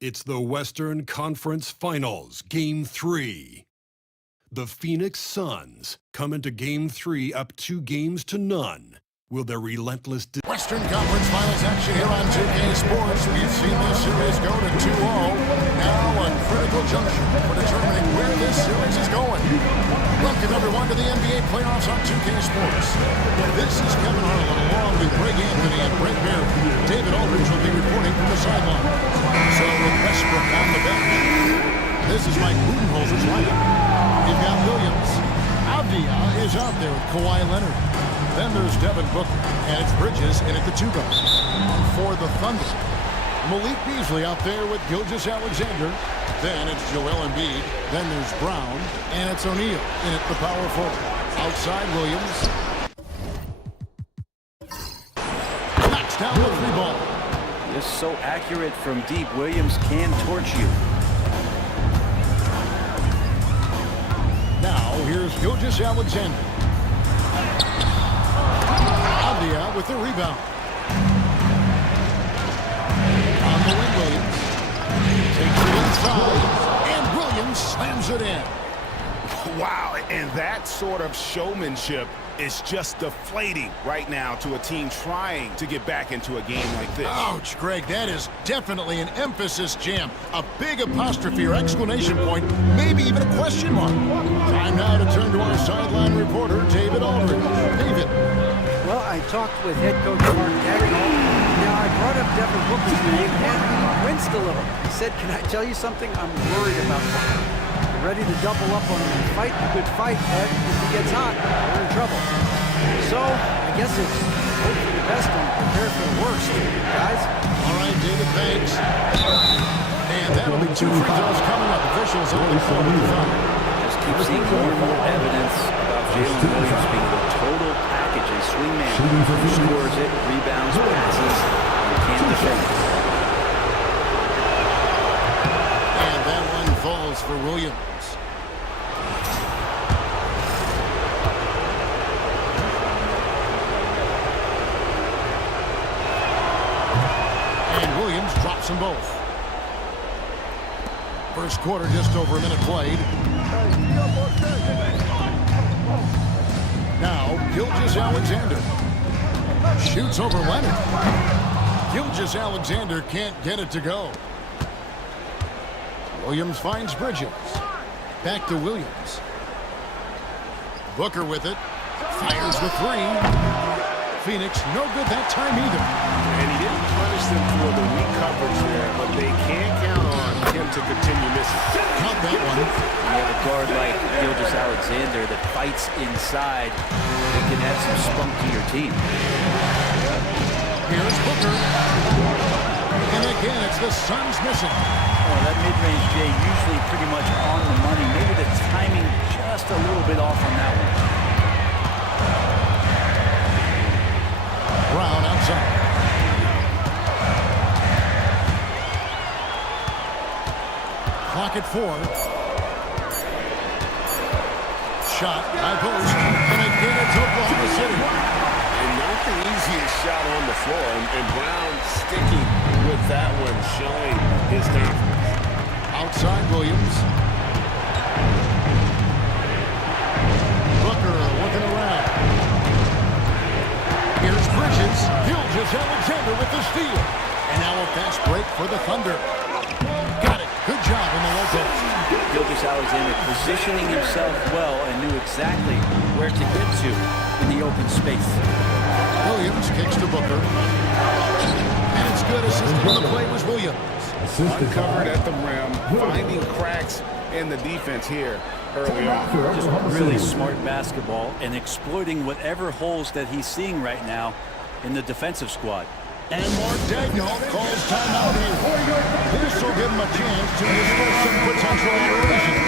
It's the Western Conference Finals, Game 3. The Phoenix Suns come into Game 3 up 2-0. Will their relentless... Western Conference Finals action here on 2K Sports. We've seen this series go to 2-0. Now a critical junction for determining where this series is going. Welcome everyone to the NBA playoffs on 2K Sports. This is Kevin Harlan along with Greg Anthony and Brent Barry. David Aldridge will be reporting from the sideline. So with Westbrook on the bench, this is Mike Budenholzer's lineup. You've got Williams. Avdia is out there with Kawhi Leonard. Then there's Devin Booker, and it's Bridges in at the 2 guard. For the Thunder, Malik Beasley out there with Gilgeous-Alexander. Then it's Joel Embiid. Then there's Brown, and it's O'Neal in at the power forward. Outside Williams. Knocks down the 3 ball. Just so accurate from deep. Williams can torch you. Now here's Gilgeous-Alexander. Avdia with the rebound. On the wing, Williams. Takes it inside, and Williams slams it in. Wow, and that sort of showmanship is just deflating right now to a team trying to get back into a game like this. Ouch, Greg, that is definitely an emphasis jam. A big apostrophe or exclamation point, maybe even a question mark. Time now to turn to our sideline reporter, David Aldridge. David. Well, I talked with head coach Mark Dagnall. Now, I brought up Devin Booker's name and winced a little. He said, can I tell you something? I'm worried about Booker. Ready to double up on him and fight a good fight, but if he gets hot, we're in trouble. So, I guess it's hope for the best and prepare for the worst, guys. All right, David, thanks. And that'll be 2 free throws coming up. Officials on the phone. Just keep seeing more and more evidence about Jalen Williams being the total package, a swingman who scores it, rebounds, passes, and can defend. And that one falls for Williams. And Williams drops them both. First quarter, just over a minute played. Now, Gilgeous-Alexander shoots over Leonard. Gilgeous-Alexander can't get it to go. Williams finds Bridges. Back to Williams. Booker with it. Fires the 3. Phoenix, no good that time either. And he didn't punish them for the weak coverage there, but they can't count on him to continue missing. Count that one. You have a guard like Gilgeous-Alexander that fights inside. It can add some spunk to your team. Here's Booker. And again, it's the Suns missing. Well, that mid-range J usually pretty much on the money. Maybe the timing just a little bit off on that one. Brown outside. Clock at 4. Shot, high post, and again it's Oklahoma City. And not the easiest shot on the floor, and Brown sticking with that one, showing his confidence. Outside Williams. Booker looking around. Here's Bridges. Gilgeous-Alexander with the steal. And now a fast break for the Thunder. Got it. Good job in the low post. Gilgeous-Alexander positioning himself well and knew exactly where to get to in the open space. Williams kicks to Booker. And it's good. Assisting on the play was Williams. Uncovered at the rim, finding cracks in the defense here early on. Just really smart basketball and exploiting whatever holes that he's seeing right now in the defensive squad. And Mark Dagnall calls timeout here. This will give him a chance to discuss some potential alterations.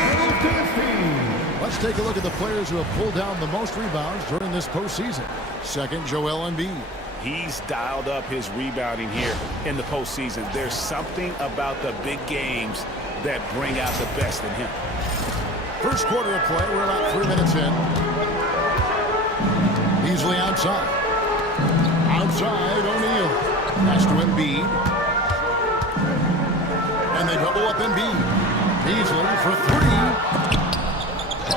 Let's take a look at the players who have pulled down the most rebounds during this postseason. Second, Joel Embiid. He's dialed up his rebounding here in the postseason. There's something about the big games that bring out the best in him. First quarter of play, we're about 3 minutes in. Beasley outside. Outside, O'Neal. Pass to Embiid. And follow up Embiid. Beasley for three.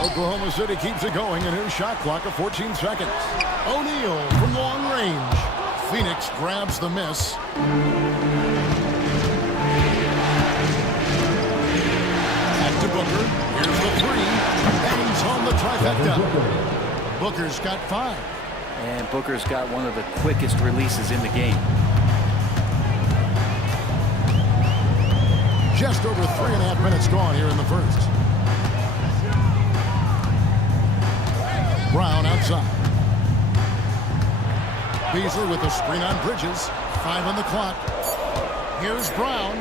Oklahoma City keeps it going, and here's shot clock of 14 seconds. O'Neal from long range. Phoenix grabs the miss. Back to Booker. Here's the three. Bangs home the trifecta. Booker's got 5. And Booker's got one of the quickest releases in the game. Just over 3.5 minutes gone here in the first. Brown outside. Beasley with the screen on Bridges. 5 on the clock. Here's Brown.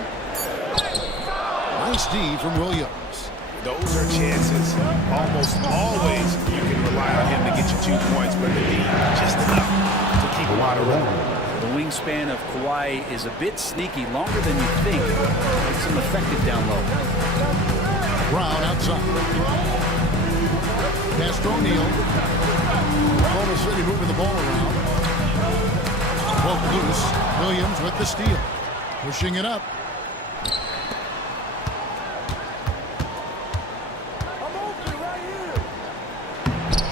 Nice D from Williams. Those are chances. Almost always you can rely on him to get you 2 points, but the D just enough to keep him out of rhythm. The wingspan of Kawhi is a bit sneaky, longer than you think. Makes him effective down low. Brown outside. Pass to O'Neal. Oklahoma City moving the ball around. Broke loose. Williams with the steal. Pushing it up.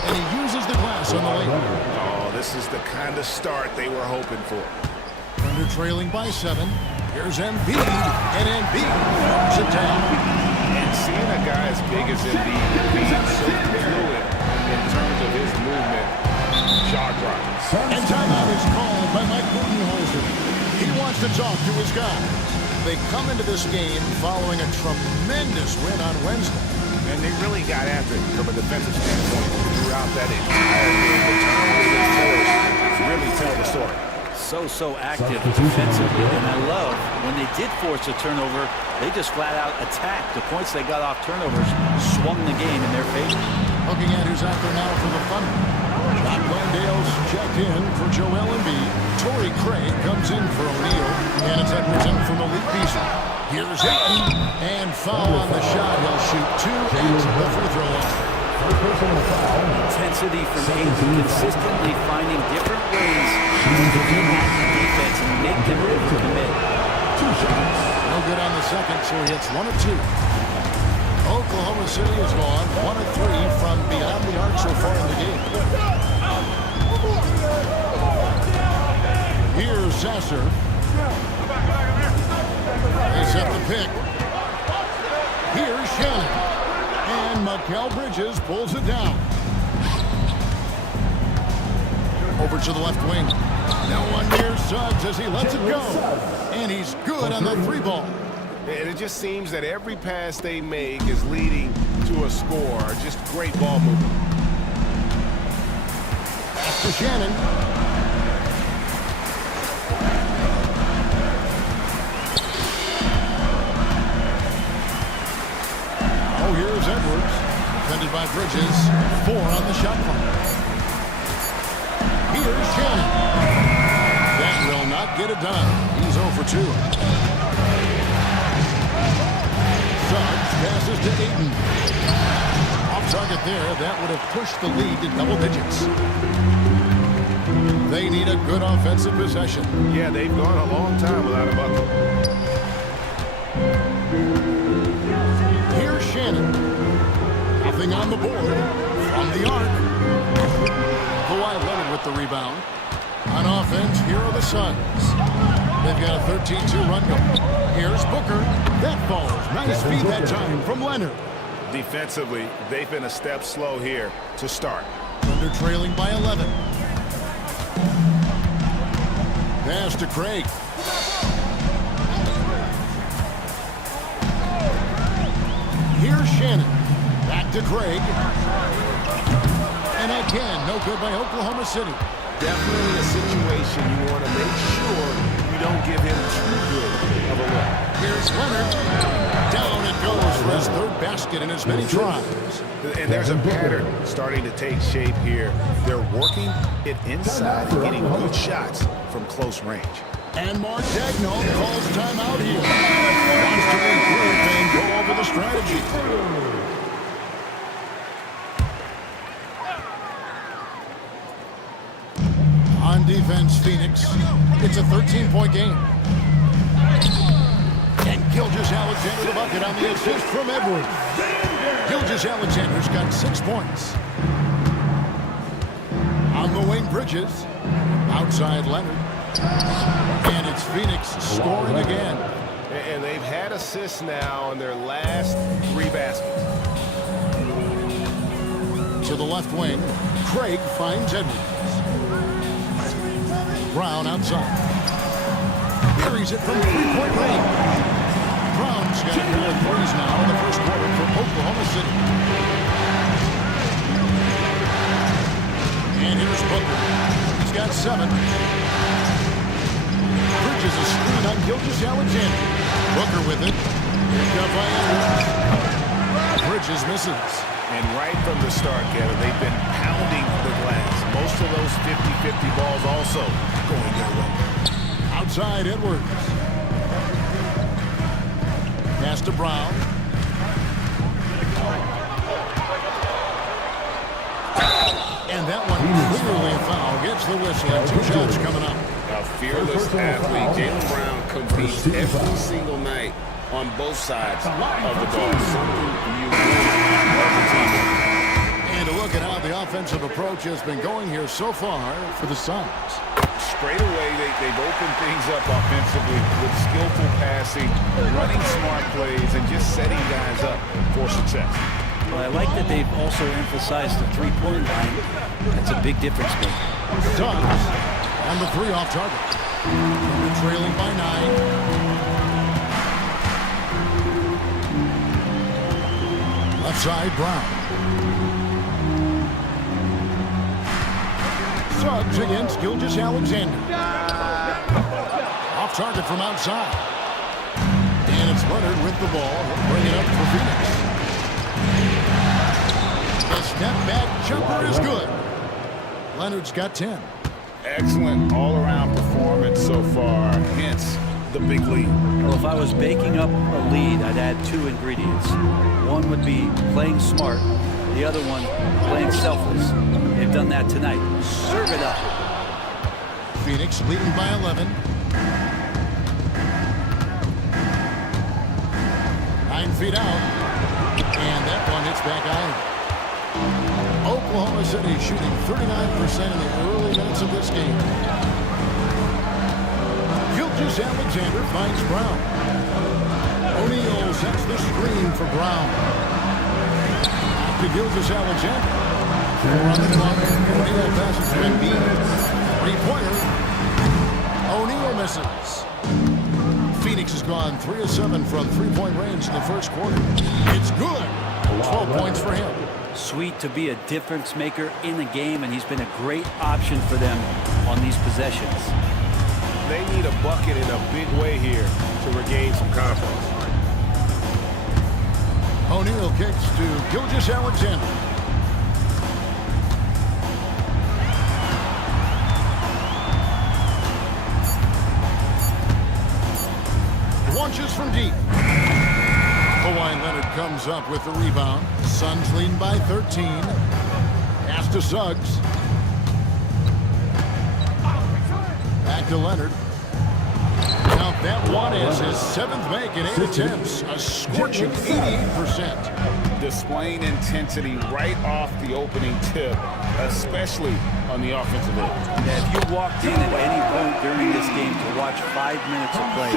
And he uses the glass on the lane. Oh, this is the kind of start they were hoping for. Thunder trailing by 7. Here's Embiid. And Embiid knocks it down. And seeing a guy as big as Embiid being so fluid in terms of his movement, jaw drops. And timeout is called by Mike Budenholzer. He wants to talk to his guys. They come into this game following a tremendous win on Wednesday. And they really got after it from a defensive standpoint throughout that entire game. The turnovers they forced really tell the story. So active defensively, and I love when they did force a turnover, they just flat out attacked. The points they got off turnovers swung the game in their favor. Looking at who's out there now for the Thunder. Jock Landale's checked in for Joel Embiid. Torrey Craig comes in for O'Neal. And it's Edwards in for Malik Beasley. Here's Ayton. And foul on the shot. He'll shoot 2 at the free throw line. Intensity from Ayton, consistently finding different ways to impact the defense and make them commit. 2 shots. No good on the second, so he hits 1 of 2. Oklahoma City has gone 1 of 3 from beyond the arc so far in the game. Here's Sasser. They set the pick. Here's Shannon. And Mikal Bridges pulls it down. Over to the left wing. No one near Suggs as he lets it go. And he's good on the 3 ball. And it just seems that every pass they make is leading to a score. Just great ball movement. Pass to Shannon. Oh, here's Edwards. Defended by Bridges. 4 on the shot clock. Here's Shannon. That will not get it done. He's 0 for 2. Suggs passes to Ayton. Off target there. That would have pushed the lead to double digits. They need a good offensive possession. Yeah, they've gone a long time without a bucket. Here's Shannon. Nothing on the board. From the arc. Kawhi Leonard with the rebound. On offense, here are the Suns. They've got a 13-2 run going. Here's Booker. That falls. Nice feed that time from Leonard. Defensively, they've been a step slow here to start. Thunder trailing by 11. Pass to Craig. Here's Shannon. Back to Craig. And again, no good by Oklahoma City. Definitely a situation you want to make sure you don't give him too good of a look. Here's Leonard. Down it goes for his 3rd basket in as many tries. And there's a pattern starting to take shape here. They're working it inside and getting good shots from close range. And Mark Dagnall calls timeout here. Wants to regroup and go over the strategy. On defense, Phoenix. It's a 13-point game. And Gilgeous Gilgeous-Alexander the bucket on the assist from Edwards. Gilgeous-Alexander's got 6 points. On the wing, Bridges. Outside Leonard. And it's Phoenix scoring again. And they've had assists now on their last 3 baskets. To the left wing, Craig finds Edwards. Brown outside. Carries it from three-point range. Brown's got a pair of threes now in the first quarter for Oklahoma City. And here's Booker. He's got 7. Bridges a screen on Gilgeous-Alexander. Booker with it. Here comes Edwards. Bridges misses. And right from the start, Kevin, they've been pounding the glass. Most of those 50-50 balls also going their way. Outside Edwards. Pass to Brown. And that one clearly a foul. Gets the whistle and 2 shots coming up. A fearless athlete. Jaylen Brown competes every single night on both sides of the ball. Something you want as a team. And a look at how the offensive approach has been going here so far for the Suns. Straight away, they've opened things up offensively with skillful passing, running smart plays, and just setting guys up for success. Well, I like that they've also emphasized the three-point line. That's a big difference maker. Suns on the 3 off target. They're trailing by 9. Left side, Brown. Suggs against Gilgeous-Alexander. Off target from outside. And it's Leonard with the ball. He'll bring it up for Phoenix. The step back jumper is good. Leonard's got 10. Excellent all-around performance so far, hence the big lead. Well, if I was baking up a lead, I'd add 2 ingredients. One would be playing smart. The other one, playing selfless. They've done that tonight. Serve it up. Phoenix leading by 11. 9 feet out. And that one hits back iron. Oklahoma City shooting 39% in the early minutes of this game. Gilgeous-Alexander finds Brown. O'Neal sets the screen for Brown. To Gilgeous-Alexander. 4 on the clock. O'Neal passes to Embiid. 3-pointer. O'Neal misses. Phoenix has gone 3 of 7 from 3-point range in the first quarter. It's good. 12 points for him. Sweet to be a difference maker in the game, and he's been a great option for them on these possessions. They need a bucket in a big way here to regain some confidence. O'Neal kicks to Gilgeous-Alexander. Launches from deep. Kawhi Leonard comes up with the rebound. Suns leading by 13. Pass to Suggs. Back to Leonard. Count that one as his 7th make in 8 attempts. A scorching 88%. Displaying intensity right off the opening tip, especially on the offensive end. Now, if you walked in at any point during this game to watch 5 minutes of play,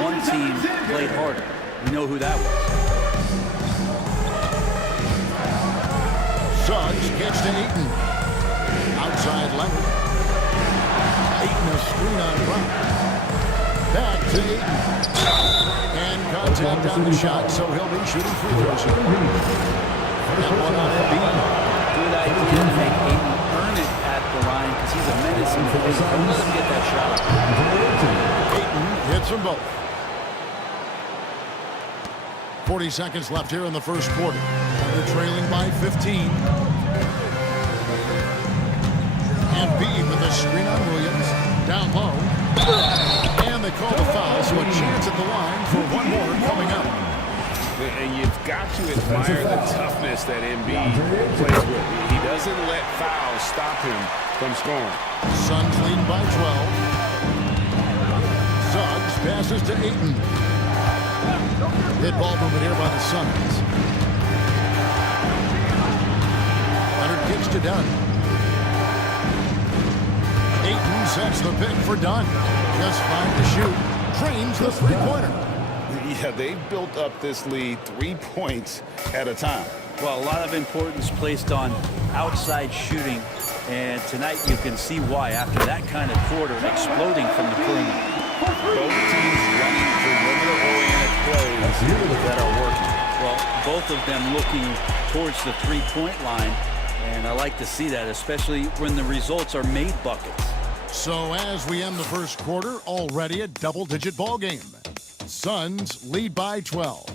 one team played harder. We know who that was. Suggs gets to Ayton. Outside Leonard. Ayton a screen on Brown. Back to Ayton. And contact on the shot, so he'll be shooting free throws. That one on Embiid. Good idea to make Ayton earn it at the line because he's a menace in the paint. Don't let him get that shot. Ayton hits them both. 40 seconds left here in the first quarter. They're trailing by 15. Embiid with a screen on Williams. Down low. And they call the foul, so a chance at the line for one more coming up. And you've got to admire the toughness that Embiid plays with. He doesn't let fouls stop him from scoring. Suns leading by 12. Suggs passes to Ayton. Good ball movement here by the Suns. Leonard kicks to Dunn. Ayton sets the pick for Dunn. Just fine to shoot. Drains the three-pointer. Yeah, they've built up this lead 3 points at a time. Well, a lot of importance placed on outside shooting, and tonight you can see why after that kind of quarter exploding from the perimeter. Both teams running perimeter-oriented plays that are working. Well, both of them looking towards the three-point line, and I like to see that, especially when the results are made buckets. So as we end the first quarter, already a double-digit ball game. Suns lead by 12.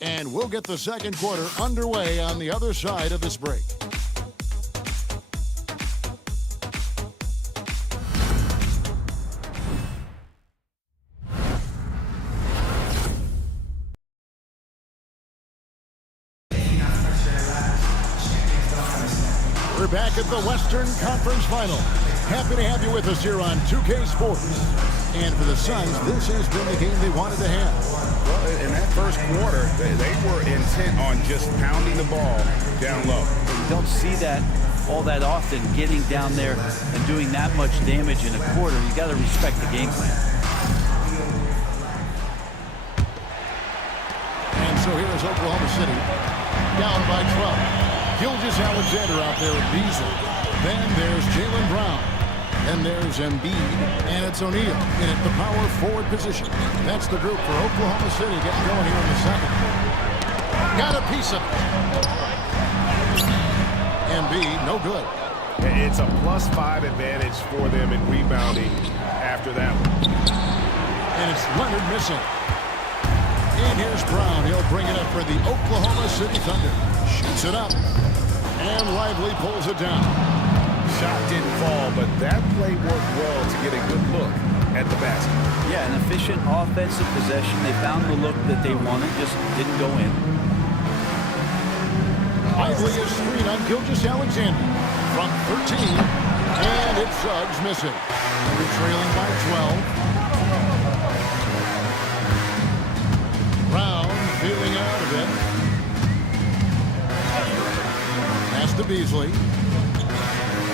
And we'll get the second quarter underway on the other side of this break. We're back at the Western Conference Final. Happy to have you with us here on 2K Sports. And for the Suns, this has been the game they wanted to have. Well, in that first quarter, they were intent on just pounding the ball down low. You don't see that all that often, getting down there and doing that much damage in a quarter. You got to respect the game plan. And so here is Oklahoma City, down by 12. Gilgeous-Alexander out there with Beasley. Then there's Jaylen Brown. Then there's Embiid, and it's O'Neal in at the power forward position. That's the group for Oklahoma City getting going here in the second. Got a piece of it. Embiid, no good. It's a +5 advantage for them in rebounding after that one. And it's Leonard missing. And here's Brown. He'll bring it up for the Oklahoma City Thunder. Shoots it up. And Lively pulls it down. Shot didn't fall, but that play worked well to get a good look at the basket. Yeah, an efficient offensive possession. They found the look that they wanted, just didn't go in. Lively is screen on Gilgeous-Alexander from 13. And it's Suggs missing. We're trailing by 12. Brown feeling out of it. Pass to Beasley.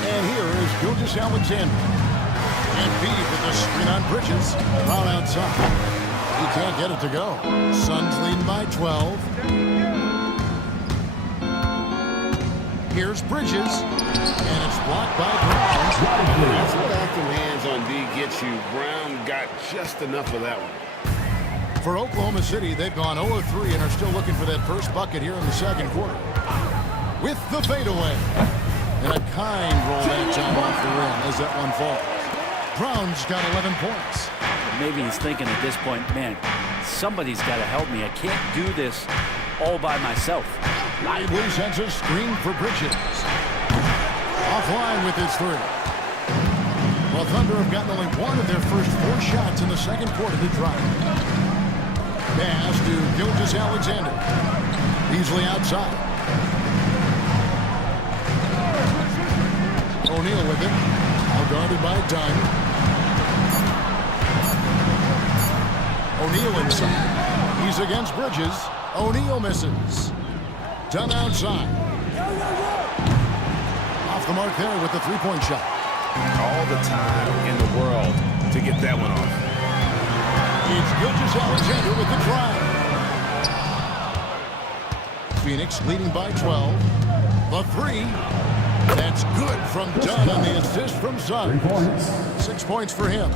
And here is Gilgeous-Alexander. And Embiid with the screen on Bridges. Brown outside. He can't get it to go. Suns lead by 12. Here's Bridges. And it's blocked by Brown. That's what active hands on D gets you. Brown got just enough of that one. For Oklahoma City, they've gone 0-3 and are still looking for that first bucket here in the second quarter. With the fadeaway. And a kind roll that time off the rim as that one falls. Brown's got 11 points. Maybe he's thinking at this point, man, somebody's got to help me. I can't do this all by myself. Lively sends a screen for Bridges. Offline with his three. Well, Thunder have gotten only one of their first 4 shots in the second quarter to drive. Pass to Gilgeous-Alexander. Beasley outside. O'Neal with it. Now guarded by Dunn. O'Neal inside. He's against Bridges. O'Neal misses. Dunn outside. Off the mark there with the three-point shot. All the time in the world to get that one off. It's Gilgeous-Alexander with the drive. Phoenix leading by 12. The three. That's good from Dunn on the assist from Suggs. 6 points for him.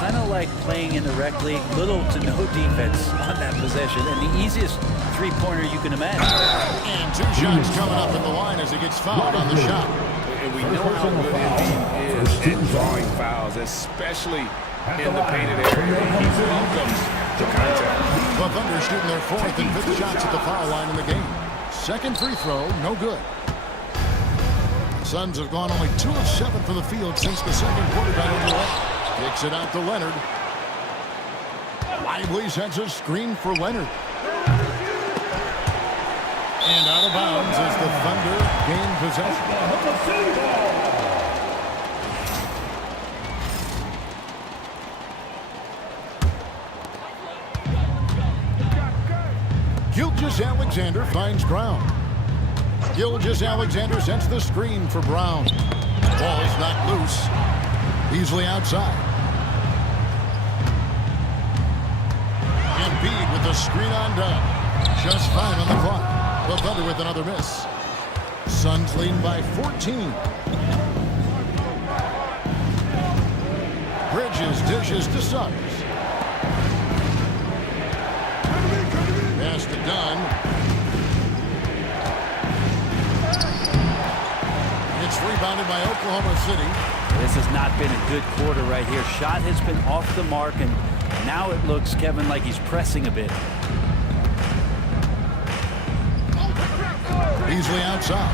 Kind of like playing in the rec league, little to no defense on that possession, and the easiest three-pointer you can imagine. And 2 shots coming up at the line as he gets fouled on the shot. And we know how good Embiid is at drawing fouls, especially in the painted area. He welcomes the contact. The Thunder shooting their 4th and 5th shots at the foul line in the game. Second free throw, no good. Suns have gone only 2 of 7 for the field since the second quarter got underway. Kicks it out to Leonard. Lively sends a screen for Leonard. And out of bounds as the Thunder gain possession. Alexander finds Brown. Alexander sends the screen for Brown. Ball's knocked loose. Beasley outside. Embiid with the screen on down. Just 5 on the clock. The Thunder with another miss. Suns leading by 14. Bridges dishes to Suggs. Pass to Dunn. It's rebounded by Oklahoma City. This has not been a good quarter right here. Shot has been off the mark, and now it looks, Kevin, like he's pressing a bit. Beasley outside.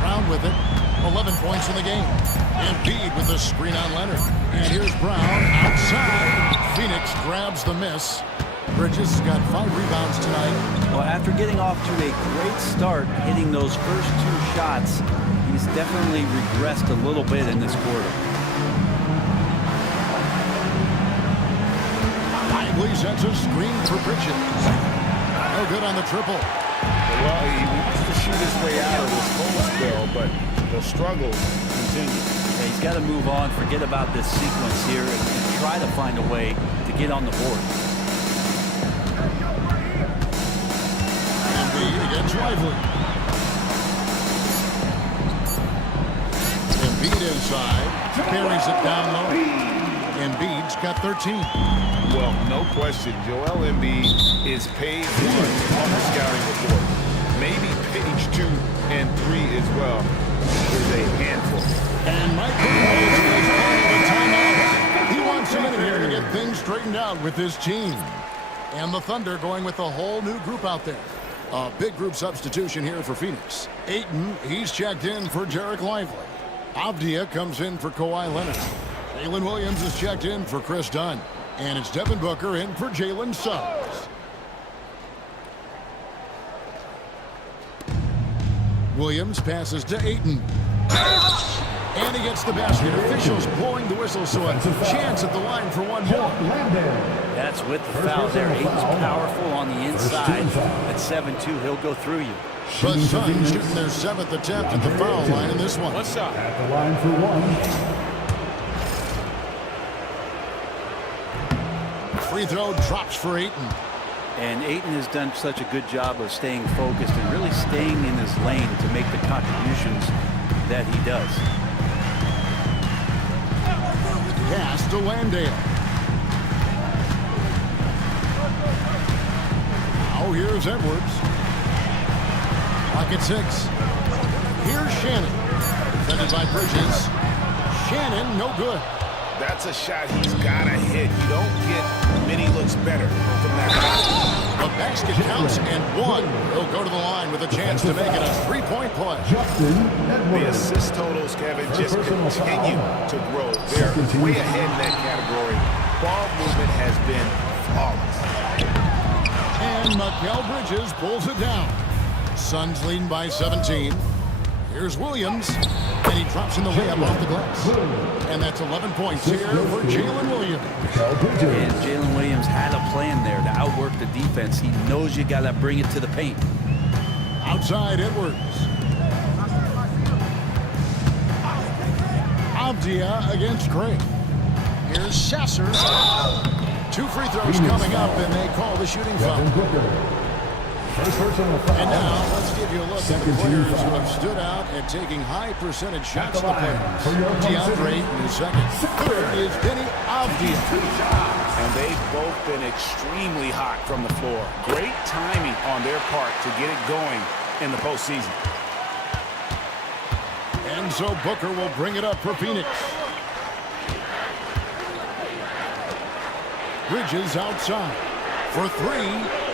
Brown with it. 11 points in the game. Embiid with the screen on Leonard. And here's Brown outside. Phoenix grabs the miss. Bridges has got 5 rebounds tonight. Well, after getting off to a great start, hitting those first 2 shots, he's definitely regressed a little bit in this quarter. Lively sends a screen for Bridges. No good on the triple. Well, he wants to shoot his way out of this cold spell, but the struggle continues. Yeah, he's got to move on, forget about this sequence here, and try to find a way to get on the board. Embiid against Lively. Embiid inside. Carries it down low. Embiid's got 13. Well, no question, Joel Embiid is page 1 on the scouting report. Maybe page 2 and 3 as well. Is a handful. And Mike is calling the timeout. He wants a minute here to get things straightened out with his team. And the Thunder going with a whole new group out there. A big group substitution here for Phoenix. Ayton, he's checked in for Jarek Lively. Avdia comes in for Kawhi Leonard. Jalen Williams is checked in for Chris Dunn. And it's Devin Booker in for Jalen Suggs. Williams passes to Ayton. And he gets the basket. Officials blowing the whistle, so a chance at the line for one more. That's with the foul there. Ayton's powerful on the inside. At 7-2, he'll go through you. The Suns shooting their 7th attempt at the foul line in this one. What's up? At the line for 1. Free throw drops for Ayton. And Ayton has done such a good job of staying focused and really staying in his lane to make the contributions that he does. Pass to Landale. Now here's Edwards. Clock at 6. Here's Shannon. Defended by Bridges. Shannon, no good. That's a shot he's got to hit. You don't get many looks better from that. The basket counts and 1. He'll go to the line with a chance to make it a 3-point play. The assist totals, Kevin, just continue to grow. They're way ahead in that category. Ball movement has been flawless. And Mikal Bridges pulls it down. Suns leading by 17. Here's Williams, and he drops in the layup off the glass. And that's 11 points here for Jalen Williams. And Jalen Williams had a plan there to outwork the defense. He knows you got to bring it to the paint. Outside Edwards. Avdia against Craig. Here's Sasser. 2 free throws coming up, and they call the shooting foul. And now, let's give you a look at the players who have stood out and taking high percentage shots in the playoffs. DeAndre in his second. Third is Penny Avdia. And they've both been extremely hot from the floor. Great timing on their part to get it going in the postseason. And so Booker will bring it up for Phoenix. Bridges outside for 3.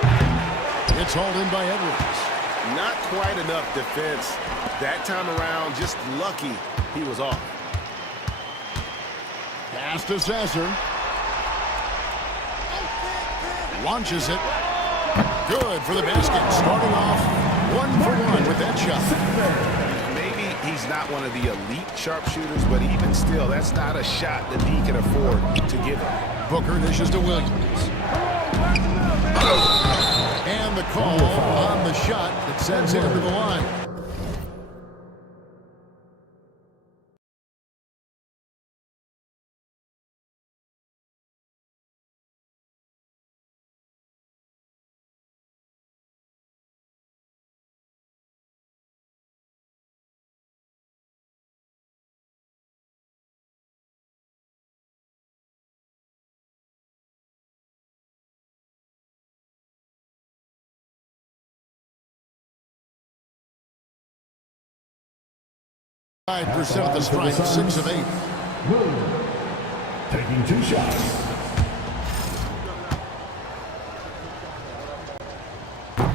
It's hauled in by Edwards. Not quite enough defense. That time around, just lucky he was off. Pass to Sasser. Launches it. Good for the basket. Starting off 1 for 1 with that shot. Maybe he's not one of the elite sharpshooters, but even still, that's not a shot that he can afford to give him. Booker dishes to Williams. And the call on the shot that sends it into the line. Percent of the strike, 6 of 8. Taking 2 shots.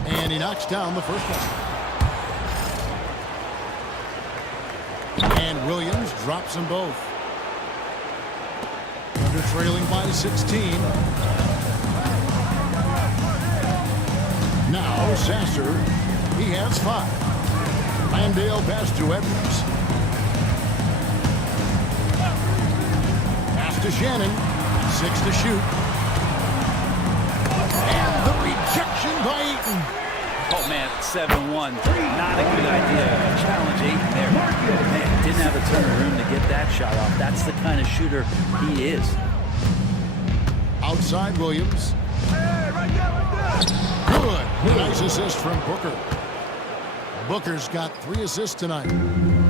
And he knocks down the first one. And Williams drops them both. Under trailing by 16. Now Sasser, he has 5. Landale pass to Edwards. To Shannon, 6 to shoot. And the rejection by Ayton. Oh, man, 7-1. Not a good idea. Challenge Ayton there. Man, didn't have a ton of room to get that shot off. That's the kind of shooter he is. Outside Williams. Good. Nice assist from Booker. Booker's got 3 assists tonight.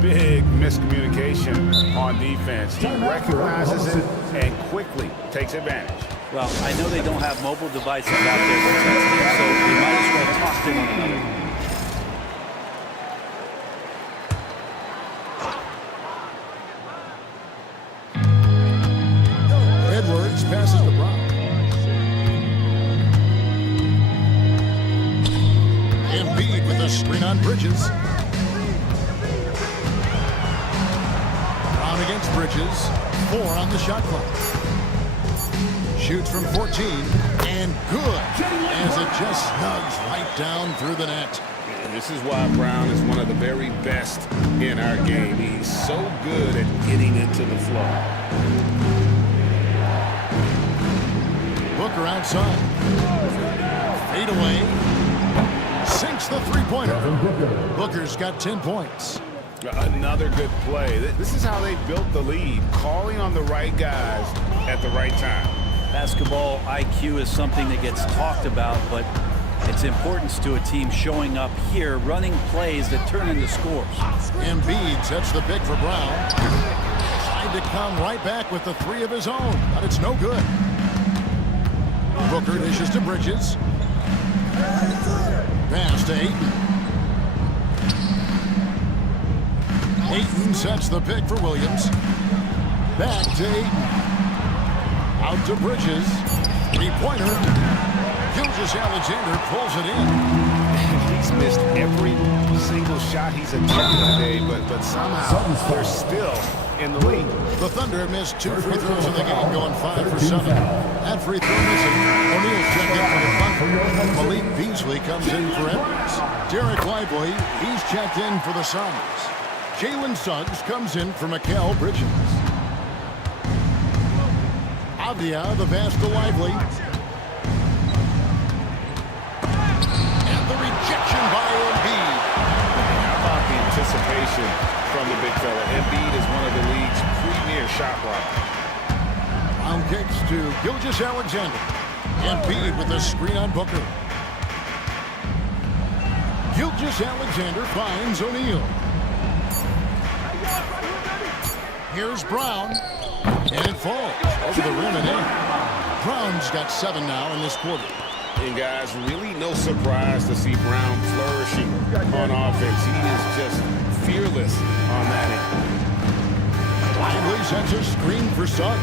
Big miscommunication on defense. He recognizes it and quickly takes advantage. Well, I know they don't have mobile devices out there for texting, so they might as well talk to one another. Edwards passes to Brown. Embiid with a screen on Bridges. Brown against Bridges. 4 on the shot clock. Shoots from 14 and good as it just snugs right down through the net. This is why Brown is one of the very best in our game. He's so good at getting into the flow. Booker outside. Fade away. Sinks the three-pointer. Booker's got 10 points. Another good play. This is how they built the lead, calling on the right guys at the right time. Basketball IQ is something that gets talked about, but its importance to a team showing up here, running plays that turn into scores. Embiid sets the pick for Brown. Tried to come right back with the 3 of his own, but it's no good. Booker dishes to Bridges. Pass to Ayton. Ayton sets the pick for Williams. Back to Ayton. Out to Bridges. 3-pointer. Gilgeous-Alexander pulls it in. He's missed every single shot he's attempted today, but somehow they're still in the lead. The Thunder missed 2 free throws in the game, going 5 for 7. That free throw missing. O'Neal's checked in for the Thunder. Malik Beasley comes in for Edwards. Derek Lively, he's checked in for the Suns. Jalen Suggs comes in for Mikal Bridges. Avdia, the pass to Lively. And the rejection by Embiid. How about the anticipation from the big fella? Embiid is one of the league's premier shot blockers. Round kicks to Gilgeous-Alexander. Embiid with a screen on Booker. Gilgeous-Alexander finds O'Neal. Here's Brown, and it falls over the rim and in. Brown's got 7 now in this quarter. And guys, really no surprise to see Brown flourishing on offense. He is just fearless on that end. Lively sets a screen for Suggs.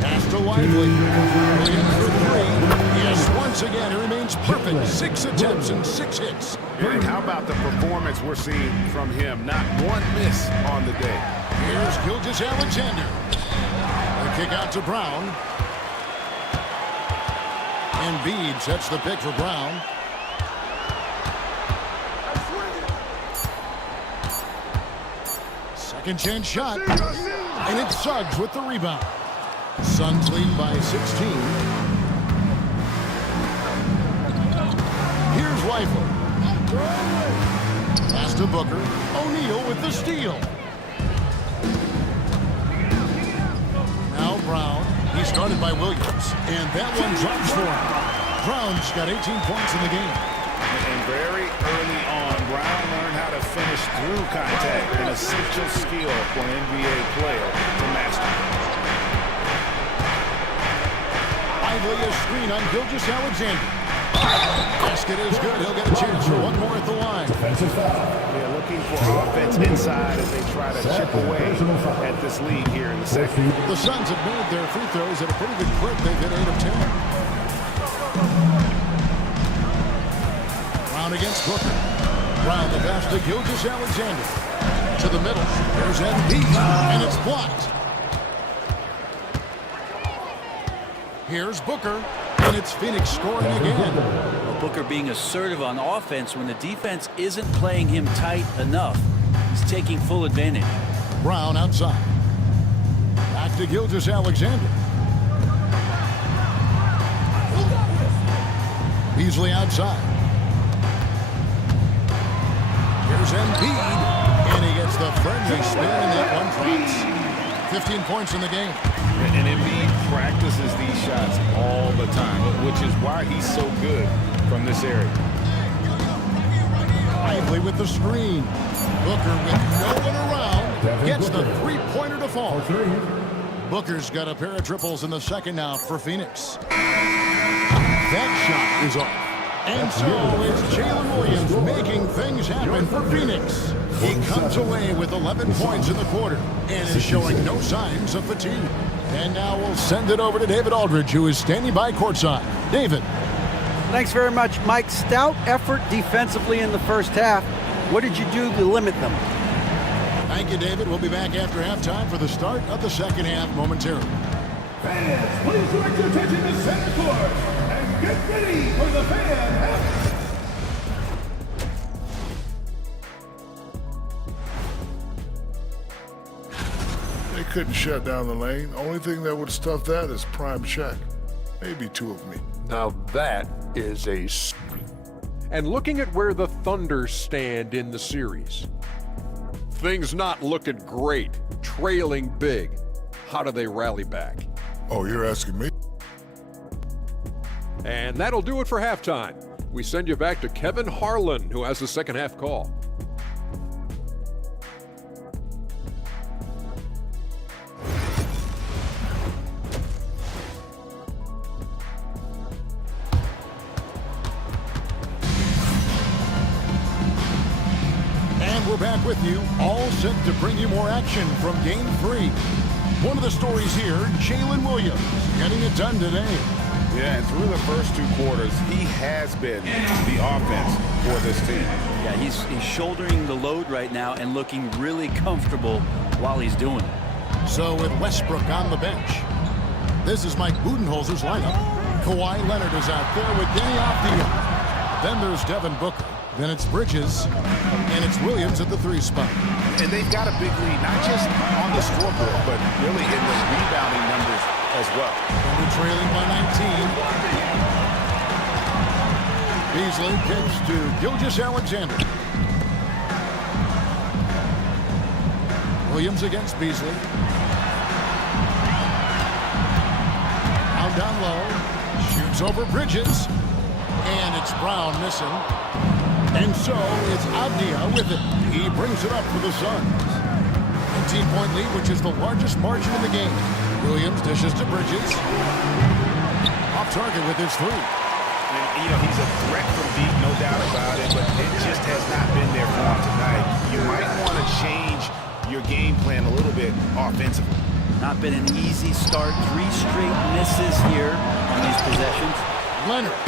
Pass to Lively. Williams for 3. Yes, once again, he remains perfect. 6 attempts and 6 hits. And how about the performance we're seeing from him? Not one miss on the day. Here's Gilgeous-Alexander. The kick out to Brown. Embiid sets the pick for Brown. Second chance shot. And it's Suggs with the rebound. Suns lead by 16. rifle. Pass to Booker. O'Neal with the steal. Now Brown. He started by Williams, and that one drops for him. Brown's got 18 points in the game. And very early on, Brown learned how to finish through contact, an essential skill for an NBA player to master. Lively a screen on Gilgeous-Alexander. Basket is good. He'll get a chance for one more at the line. Defensive foul. Yeah, looking for offense inside as they try to chip away at this lead here in the second. The Suns have made their free throws at a pretty good clip. They've hit 8 of 10. Brown against Booker. Brown the pass to Gilgeous-Alexander. To the middle. There's Embiid, and it's blocked. Here's Booker, and it's Phoenix scoring again. Well, Booker being assertive on offense when the defense isn't playing him tight enough. He's taking full advantage. Brown outside. Back to Gilgeous-Alexander. Beasley outside. Here's Embiid, and he gets the friendly spin, and that one drops. 15 points in the game. And Embiid practices these shots all the time, which is why he's so good from this area. Lively with the screen. Booker with no one around gets the three-pointer to fall. Booker's got a pair of triples in the second now for Phoenix. That shot is off. And so it's Jalen Williams making things happen for Phoenix. He comes away with 11 points in the quarter and is showing no signs of fatigue. And now we'll send it over to David Aldridge, who is standing by courtside. David. Thanks very much, Mike. Stout effort defensively in the first half. What did you do to limit them? Thank you, David. We'll be back after halftime for the start of the second half momentarily. Fans, please direct your attention to center court and get ready for the fan half. They couldn't shut down the lane. Only thing that would stuff that is prime check. Maybe two of me. Now that is a sweep. And looking at where the Thunder stand in the series, things not looking great, trailing big. How do they rally back? Oh, you're asking me? And that'll do it for halftime. We send you back to Kevin Harlan, who has the second half call. We're back with you, all set to bring you more action from Game 3. One of the stories here, Jalen Williams, getting it done today. Yeah, and through the first two quarters, he has been the offense for this team. Yeah, he's shouldering the load right now and looking really comfortable while he's doing it. So with Westbrook on the bench, this is Mike Budenholzer's lineup. Kawhi Leonard is out there with Denny off the end. Then there's Devin Booker. Then it's Bridges, and it's Williams at the 3 spot. And they've got a big lead, not just on the scoreboard, but really in the rebounding numbers as well. And we're trailing by 19. Beasley kicks to Gilgeous-Alexander. Williams against Beasley. Now down low. Shoots over Bridges. And it's Brown missing. And so it's Avdia with it. He brings it up for the Suns. 19-point lead, which is the largest margin in the game. Williams dishes to Bridges. Off target with his 3. And, he's a threat from deep, no doubt about it, but it just has not been there for him tonight. You might want to change your game plan a little bit offensively. Not been an easy start. 3 straight misses here on these possessions. Leonard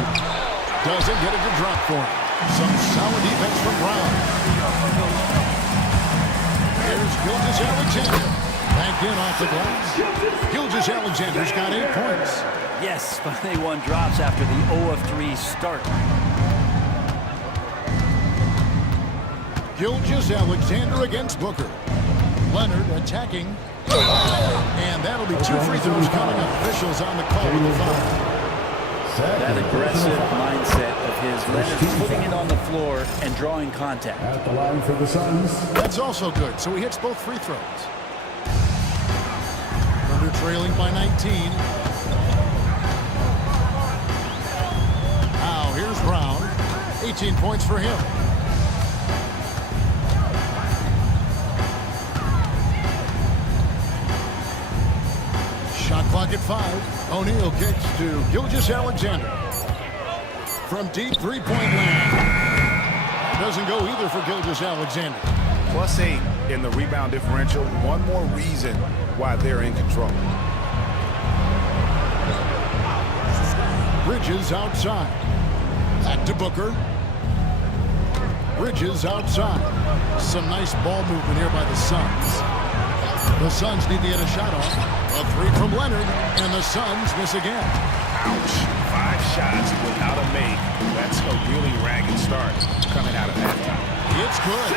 doesn't get it to drop for him. Some solid defense from Brown. Here's Gilgeous-Alexander. Banked in off the glass. Gilgeous-Alexander's got 8 points. Yes, finally one drops after the 0-of-3 start. Gilgeous-Alexander against Booker. Leonard attacking. And that'll be 2 free throws coming up. Officials on the call with the foul. That aggressive mindset of his, Leonard putting it on the floor and drawing contact. At the line for the Suns. That's also good, so he hits both free throws. Thunder trailing by 19. Now here's Brown. 18 points for him. Shot clock at 5. O'Neal kicks to Gilgeous-Alexander. From deep three-point land. Doesn't go either for Gilgeous-Alexander. +8 in the rebound differential. One more reason why they're in control. Bridges outside. Back to Booker. Bridges outside. Some nice ball movement here by the Suns. The Suns need to get a shot off. A three from Leonard, and the Suns miss again. Ouch. 5 shots without a make. That's a really ragged start coming out of halftime. It's good.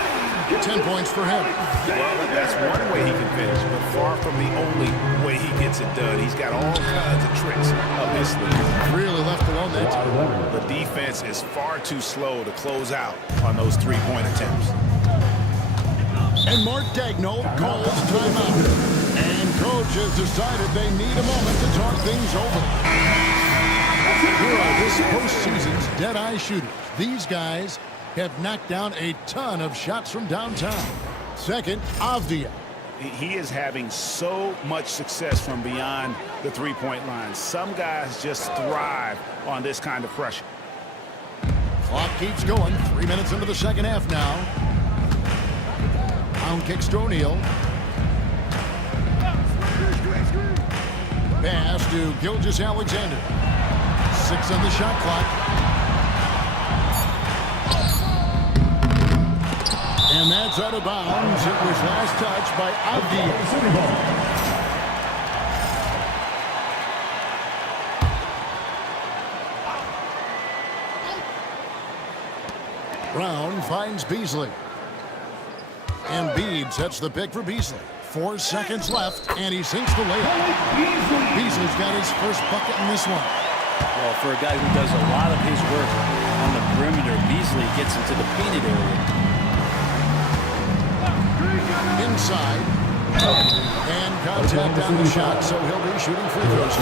10 points for him. Well, that's one way he can finish, but far from the only way he gets it done. He's got all kinds of tricks up his sleeve. Really left alone that time. The defense is far too slow to close out on those three-point attempts. And Mark Daigneault calls timeout. And coach has decided they need a moment to talk things over. Here are this postseason's dead-eye shooters. These guys have knocked down a ton of shots from downtown. Second, Avdia. He is having so much success from beyond the three-point line. Some guys just thrive on this kind of pressure. Clock keeps going. 3 minutes into the second half now. Brown kicks to O'Neal. Pass to Gilgeous-Alexander. 6 on the shot clock. And that's out of bounds. It was last touched by Avdia. Brown finds Beasley. Embiid sets the pick for Beasley. 4 seconds left, and he sinks the layup. Beasley's got his first bucket in this one. Well, for a guy who does a lot of his work on the perimeter, Beasley gets into the painted area. Inside. And contact on the shot, so he'll be shooting free throws.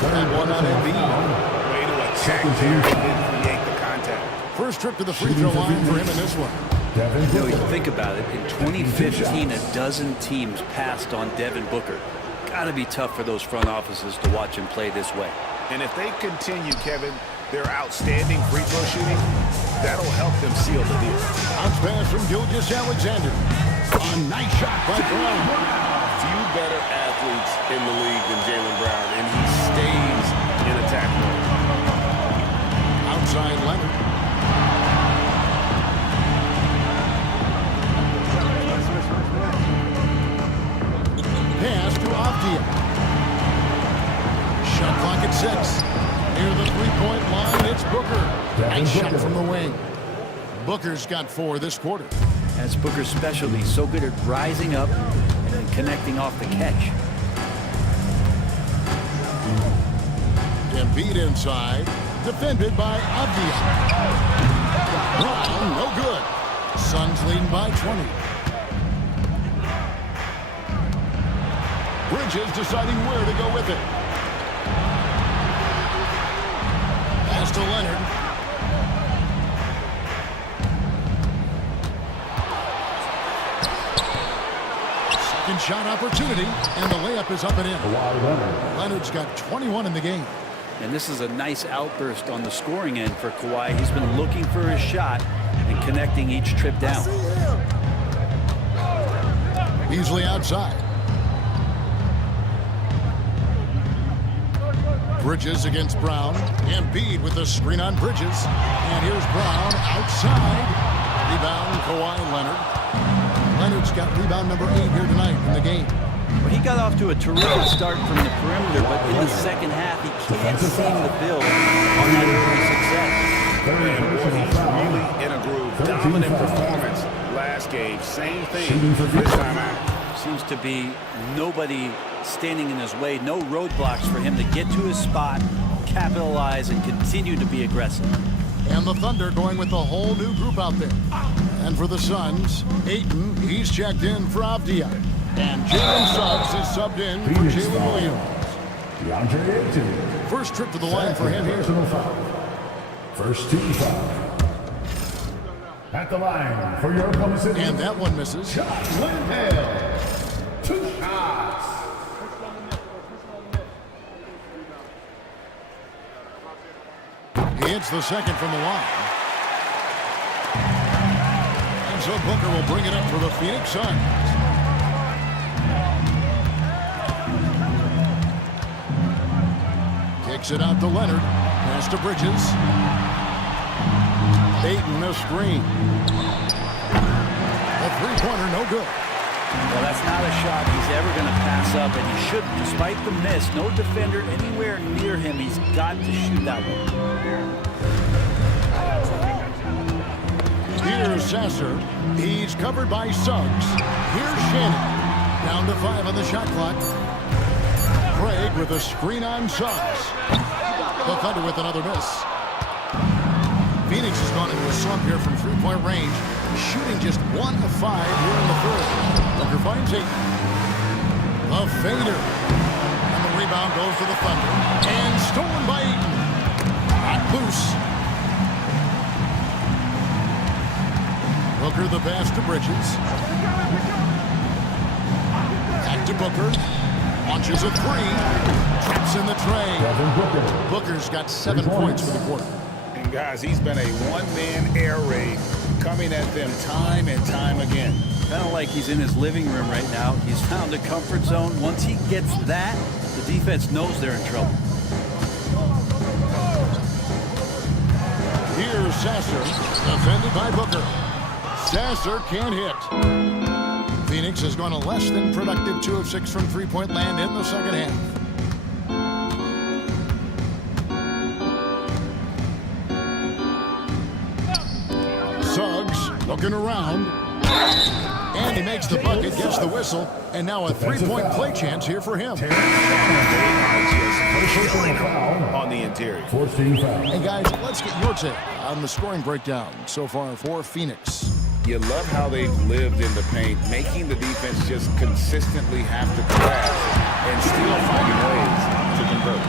That one on Embiid. Way to attack there and didn't create the contact. First trip to the free throw line for him in this one. You know, you think about it, in 2015, a dozen teams passed on Devin Booker. Got to be tough for those front offices to watch him play this way. And if they continue, Kevin, their outstanding free throw shooting, that'll help them seal the deal. Bounce pass from Gilgeous-Alexander. A nice shot by Brown. Few better athletes in the league than Jaylen Brown, and he stays in attack mode. Outside Leonard. Pass to Avdia. Shot clock at 6. Near the three-point line, it's Booker. Nice shot from the wing. Booker's got 4 this quarter. That's Booker's specialty. So good at rising up and then connecting off the catch. Embiid inside. Defended by Avdia. Brown, no good. Suns leading by 20. Bridges deciding where to go with it. Pass to Leonard. Second shot opportunity, and the layup is up and in. Leonard's got 21 in the game. And this is a nice outburst on the scoring end for Kawhi. He's been looking for his shot and connecting each trip down. Beasley outside. Bridges against Brown. Embiid with the screen on Bridges. And here's Brown outside. Rebound, Kawhi Leonard. Leonard's got rebound number 8 here tonight in the game. Well, he got off to a terrific start from the perimeter, but in the second half, he can't seem to build on that early success. And boy, he's really in a groove. Dominant performance last game. Same thing this time out. Seems to be nobody standing in his way, no roadblocks for him to get to his spot, capitalize and continue to be aggressive. And the Thunder going with the whole new group out there. And for the Suns, Ayton, he's checked in for Avdia. And Jalen Suggs is subbed in for Jalen Williams. First trip to the line for him here. First team foul. At the line for your Oklahoma City. And that one misses. Josh Lindale. 2 shots. He hits the second from the line. And so Booker will bring it up for the Phoenix Suns. Kicks it out to Leonard. Pass to Bridges. Ayton a screen. A three-pointer, no good. Well, that's not a shot he's ever going to pass up, and he shouldn't. Despite the miss, no defender anywhere near him. He's got to shoot that one. Here's Sasser. He's covered by Suggs. Here's Shannon. Down to 5 on the shot clock. Craig with a screen on Suggs. The Thunder with another miss. Phoenix has gone into a slump here from three-point range, shooting just 1 of 5 here in the third. Booker finds Ayton. The fader. And the rebound goes to the Thunder. And stolen by Ayton. Not loose. Booker the pass to Bridges. Back to Booker. Launches a three. Traps in the tray. Booker's got 7 points for the quarter. And guys, he's been a one-man air raid coming at them time and time again. Kind of like he's in his living room right now. He's found a comfort zone. Once he gets that, the defense knows they're in trouble. Here's Sasser, defended by Booker. Sasser can't hit. Phoenix has gone a less than productive 2 of 6 from three-point land in the second half. Suggs looking around. And he makes the bucket, gets the whistle, and now a three-point play chance here for him. They are just killing him on the interior. And guys, let's get your take on the scoring breakdown so far for Phoenix. You love how they've lived in the paint, making the defense just consistently have to crash and still finding ways to convert.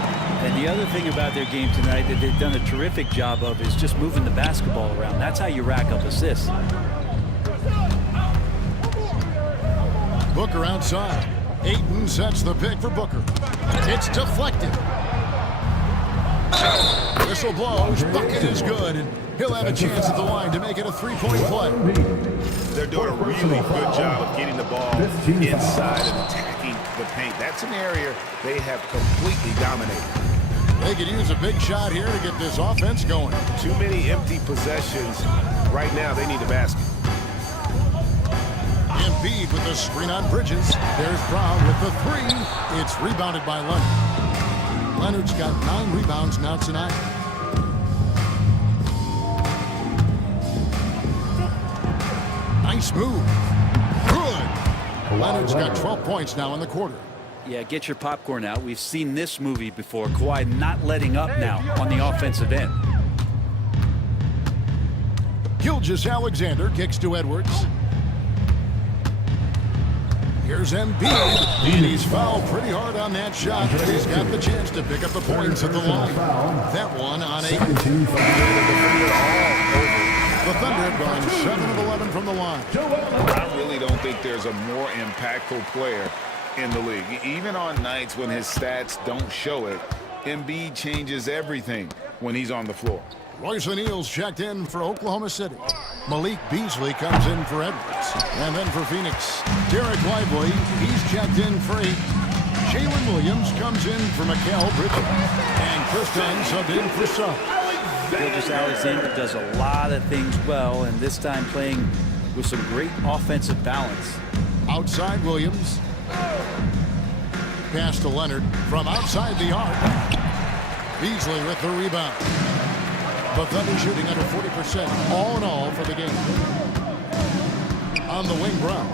And the other thing about their game tonight that they've done a terrific job of is just moving the basketball around. That's how you rack up assists. Booker outside. Ayton sets the pick for Booker. It's deflected. Whistle blows. Bucket is good. And he'll have a chance at the line to make it a three-point play. They're doing a really good job of getting the ball inside and attacking the paint. That's an area they have completely dominated. They could use a big shot here to get this offense going. Too many empty possessions. Right now, they need a basket. Embiid with the screen on Bridges. There's Brown with the three. It's rebounded by Leonard. Leonard's got 9 rebounds now tonight. Nice move. Good. Leonard's got 12 points now in the quarter. Yeah, get your popcorn out. We've seen this movie before. Kawhi not letting up now on the offensive end. Gilgeous-Alexander kicks to Edwards. Here's Embiid. And he's fouled pretty hard on that shot, but he's got the chance to pick up the points at the line. That one on 8. The Thunder have gone 7 of 11 from the line. I really don't think there's a more impactful player in the league. Even on nights when his stats don't show it, Embiid changes everything when he's on the floor. Royce O'Neal's checked in for Oklahoma City. Malik Beasley comes in for Edwards. And then for Phoenix, Derek Lively, he's checked in for 8. Jalen Williams comes in for Mikal Bridges. And Chris Dunn subbed in for Suggs. Gilgeous-Alexander does a lot of things well, and this time playing with some great offensive balance. Outside Williams. Pass to Leonard from outside the arc. Beasley with the rebound. The Thunder shooting under 40% all in all for the game. On the wing, Brown.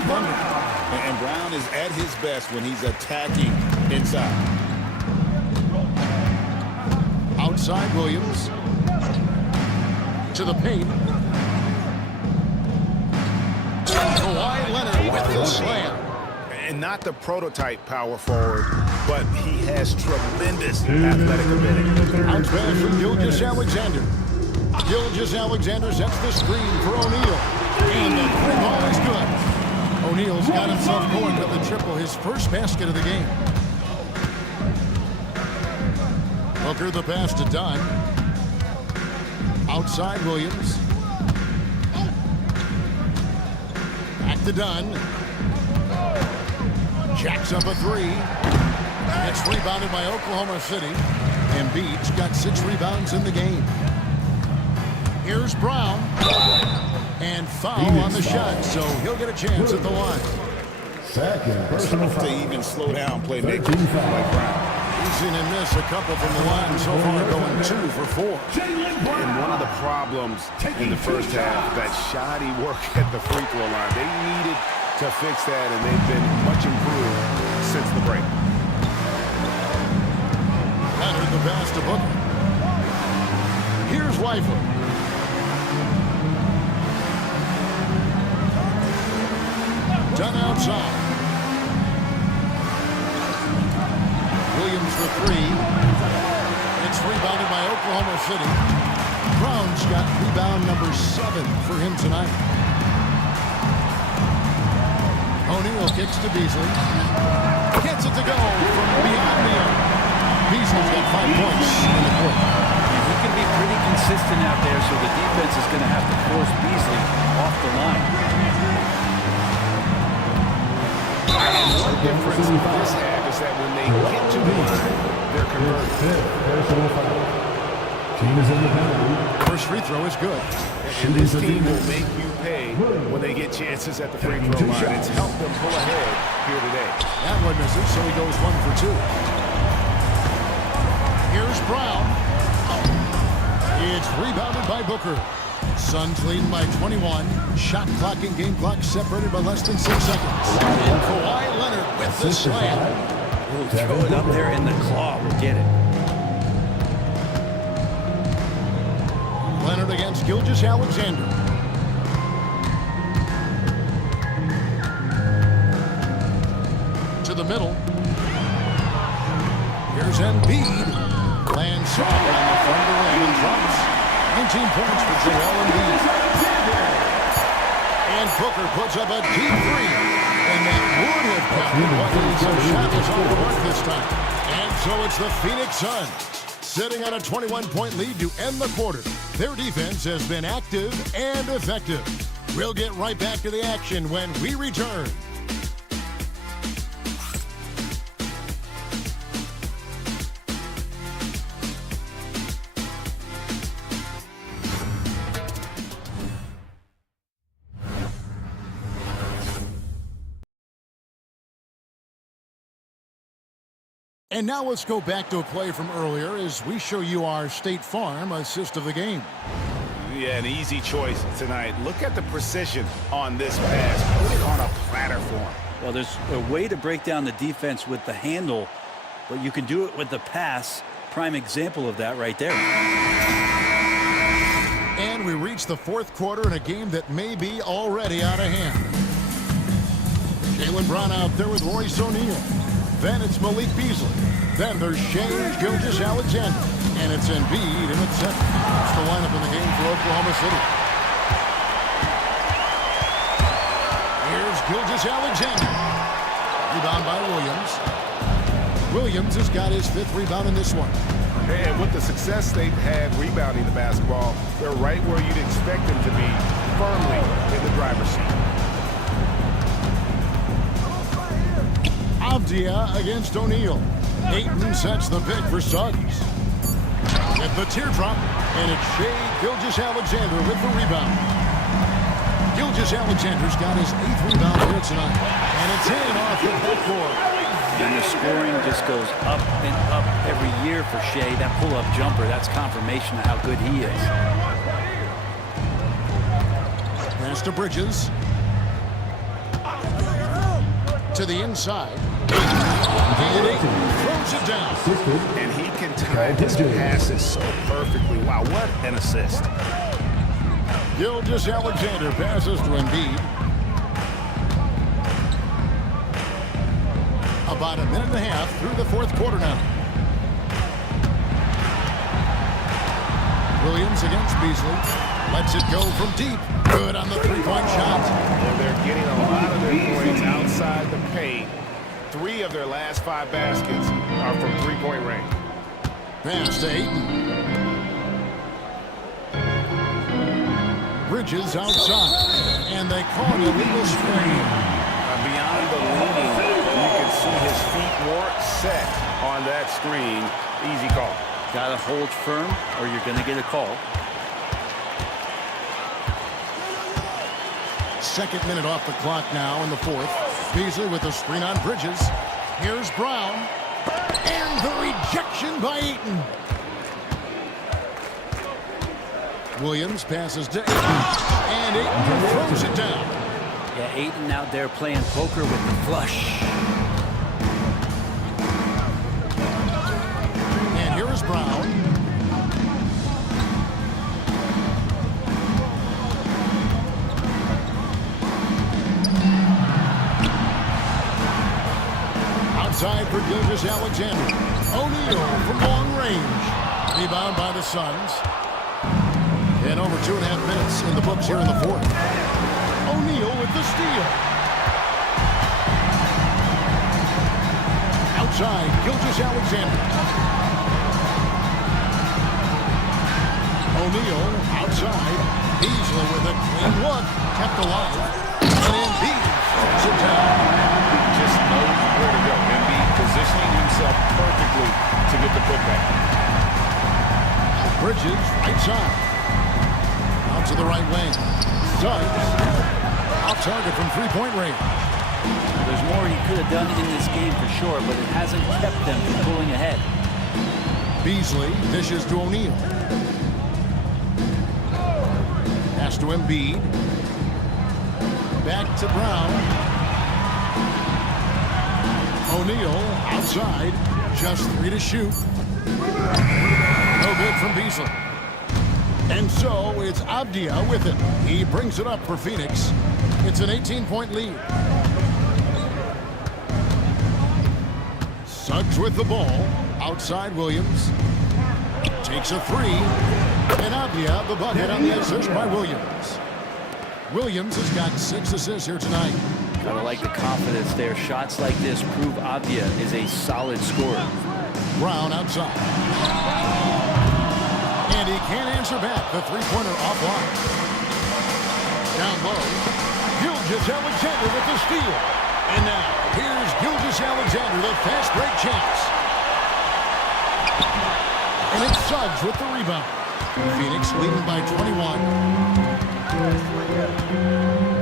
the Thunder. And Brown is at his best when he's attacking inside. Outside Williams. To the paint. Kawhi Leonard with the slam. And not the prototype power forward, but he has tremendous athletic ability. Bounce pass from Gilgeous-Alexander. Gilgeous-Alexander sets the screen for O'Neal. And the three ball is good. O'Neal's got himself going with the triple, his first basket of the game. Booker the pass to Dunn. Outside Williams. Back to Dunn. Jacks up a three. It's rebounded by Oklahoma City. Embiid's got 6 rebounds in the game. Here's Brown. And foul on the shot, so he'll get a chance at the line. Second personal foul. To even slow down playmakers like Brown. He's seen him miss a couple from the line so far, going 2 for 4. And one of the problems in the first half, that shoddy work at the free throw line. They needed to fix that, and they've been much improved since the break. Leonard the pass to Booker. Here's Weifler. Done outside. Williams for 3. It's rebounded by Oklahoma City. Brown's got rebound number 7 for him tonight. O'Neal kicks to Beasley. Gets it to go from beyond the arc. Beasley's got 5 points in the court. He can be pretty consistent out there, so the defense is going to have to force Beasley off the line. One difference in this half is that when they get to the line, they're converted. Team is in the penalty. First free throw is good. And this team will make you pay when they get chances at the free throw line. It's helped them pull ahead here today. That one misses, so he goes 1 for 2. Here's Brown. It's rebounded by Booker. Suns leading by 21. Shot clock and game clock separated by less than 6 seconds. And Kawhi Leonard with the slam. We'll throw it up there in the claw. We'll get it. Leonard against Gilgeous-Alexander. To the middle. Here's Embiid. Lands soft on the front of the rim and drops. 19 points for Joel Embiid. And Booker puts up a deep 3. And that would have counted, but his shot was on the mark this time. And so it's the Phoenix Suns sitting on a 21-point lead to end the quarter. Their defense has been active and effective. We'll get right back to the action when we return. And now let's go back to a play from earlier as we show you our State Farm assist of the game. Yeah, an easy choice tonight. Look at the precision on this pass. Put it on a platter for him. Well, there's a way to break down the defense with the handle, but you can do it with the pass. Prime example of that right there. And we reach the 4th quarter in a game that may be already out of hand. Jaylen Brown out there with Royce O'Neal. Then it's Malik Beasley. Then there's Shai Gilgeous-Alexander. And it's Embiid in at 7. That's the lineup in the game for Oklahoma City. Here's Gilgeous-Alexander. Rebound by Williams. Williams has got his 5th rebound in this one. And with the success they've had rebounding the basketball, they're right where you'd expect them to be, firmly in the driver's seat. Avdia against O'Neal. Ayton sets the pick for Suggs. At the teardrop, and it's Shai Gilgeous-Alexander with the rebound. Gilgeous-Alexander's got his 8th rebound here tonight. And it's in off the backboard. And the scoring just goes up and up every year for Shai. That pull-up jumper, that's confirmation of how good he is. Pass to Bridges. to the inside. And Ayton throws it down. And he can time his passes so perfectly. Wow, what an assist. Gilgeous-Alexander passes to Embiid. About a minute and a half through the fourth quarter now. Williams against Beasley. Lets it go from deep. Good on the three-point shot. Well, they're getting a lot of their points outside the paint. 3 of their last 5 baskets are from three-point range. Pass to Ayton. Bridges outside. And they call an illegal screen. Beyond the leaning, you can see his feet more set on that screen. Easy call. Got to hold firm or you're going to get a call. Second minute off the clock now in the fourth. Beasley with the screen on Bridges. Here's Brown. And the rejection by Ayton. Williams passes to Ayton. And Ayton throws it down. Yeah, Ayton out there playing poker with the flush. And here is Brown. Outside for Gilgeous-Alexander. O'Neal from long range. Rebound by the Suns. And over 2.5 minutes in the books here in the fourth. O'Neal with the steal. Outside, Gilgeous-Alexander. O'Neal outside. Beasley with a clean look. Kept alive. And Embiid throws it down. Just knows where to go. Embiid positioning himself perfectly to get the putback. Bridges, right side. Out to the right wing. Suggs. Off target from three-point range. There's more he could have done in this game for sure, but it hasn't kept them from pulling ahead. Beasley dishes to O'Neal. Pass to Embiid. Back to Brown. O'Neal outside. Just 3 to shoot. No good from Beasley. And so it's Avdia with it. He brings it up for Phoenix. It's an 18-point lead. Suggs with the ball. Outside Williams. Takes a 3. And Avdia the bucket on the assist by Williams. Williams has got 6 assists here tonight. Gotta like the confidence there. Shots like this prove Avdia is a solid scorer. Brown outside. And he can't answer back. The three-pointer offline. Down low. Gilgeous-Alexander with the steal. And now, here's Gilgeous-Alexander, the fast break chance. And it's Suggs with the rebound. Phoenix leading by 21.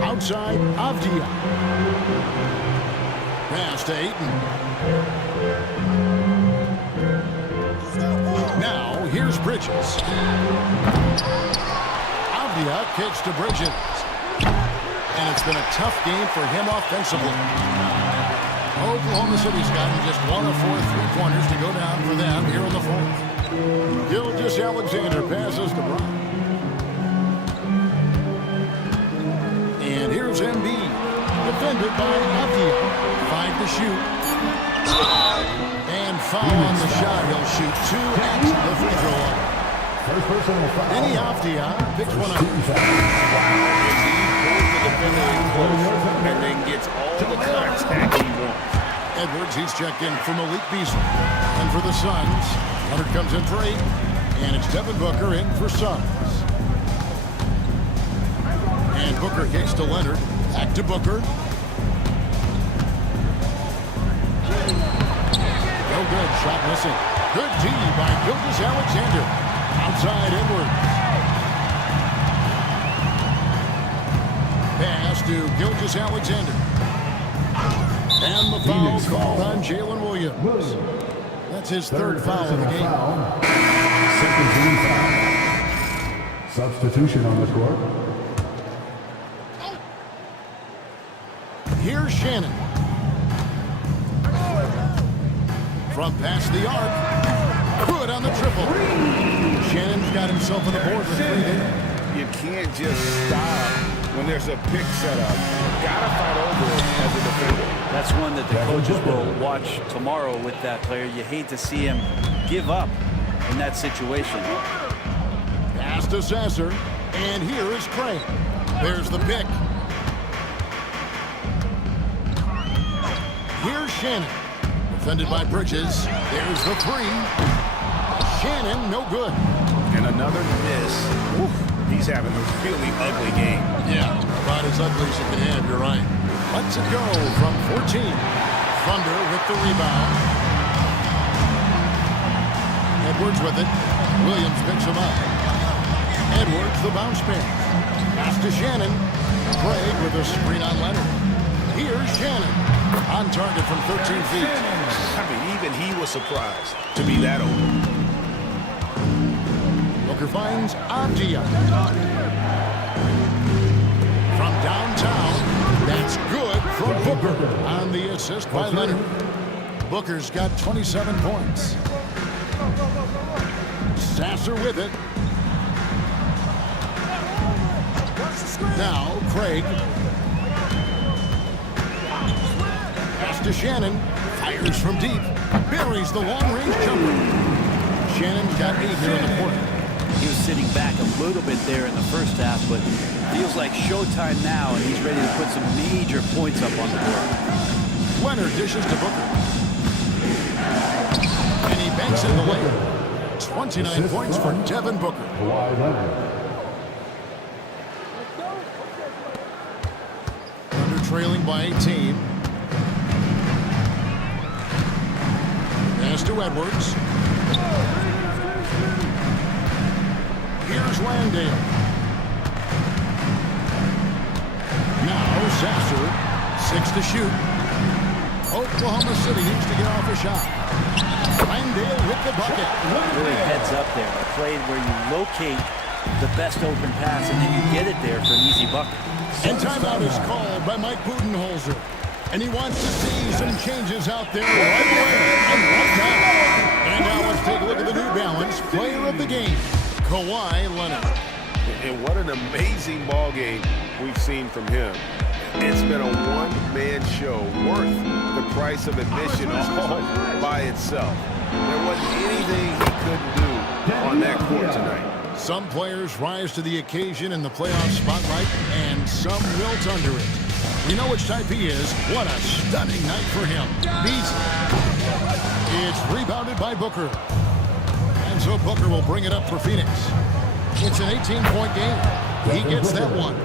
Outside, Avdia. Pass to Ayton. Now, here's Bridges. Avdia kicks to Bridges. And it's been a tough game for him offensively. Oklahoma City's gotten just 1 of 4 three-pointers to go down for them here in the fourth. Gilgeous-Alexander passes to Brown. And here's Embiid. Defended by Avdia. 5 to shoot. And foul on the shot. He'll shoot 2 at the free throw line. Denny Avdia picks one up. And then gets all the contact he wants. Edwards, he's checked in for Malik Beasley. And for the Suns, Leonard comes in for 8. And it's Devin Booker in for Suggs. And Booker kicks to Leonard. Back to Booker. No good. Shot missing. Good D by Gilgeous-Alexander. Outside Edwards. Pass to Gilgeous-Alexander. And the foul called on Jalen Williams. That's his third foul of the game. Second team foul. Substitution on the court. Here's Shannon. from past the arc. Good on the triple. Shannon's got himself on the board with 3 there. You can't just stop when there's a pick set up. Gotta fight over it as a defender. That's one that the coaches will watch tomorrow with that player. You hate to see him give up in that situation. Pass to Sasser, and here is Craig. There's the pick. Here's Shannon. Defended by Bridges. There's the 3. Shannon, no good. And another miss. Woo. He's having a really ugly game. Yeah, about as ugly as it can have, you're right. Let's it go from 14. Thunder with the rebound. Edwards with it. Williams picks him up. Edwards the bounce pass. Pass to Shannon. Craig with a screen on Leonard. Here's Shannon. On target from 13 feet. I mean, even he was surprised to be that open. Booker finds Avdia. From downtown, that's good from Booker on the assist by Leonard. Booker's got 27 points. Sasser with it. Now, Craig. Pass to Shannon. Fires from deep. Buries the long-range jumper. Shannon's got 8 here in the quarter. He was sitting back a little bit there in the first half, but feels like showtime now, and he's ready to put some major points up on the board. Leonard dishes to Booker. And he banks in the layup. 29 points for Devin Booker. Under trailing by 18. Pass to Edwards. Here's Landale. Now Sasser, 6 to shoot. Oklahoma City needs to get off a shot. Landale with the bucket. Really heads up there. A play where you locate the best open pass and then you get it there for an easy bucket. And timeout is called by Mike Budenholzer. And he wants to see some changes out there right away and right now. And now let's take a look at the New Balance player of the game, Kawhi Leonard. And what an amazing ball game we've seen from him. It's been a one-man show worth the price of admission all by itself. There wasn't anything he couldn't do on that court tonight. Some players rise to the occasion in the playoff spotlight, and some wilt under it. You know which type he is. What a stunning night for him. It's rebounded by Booker. And so Booker will bring it up for Phoenix. It's an 18-point game. He gets that one.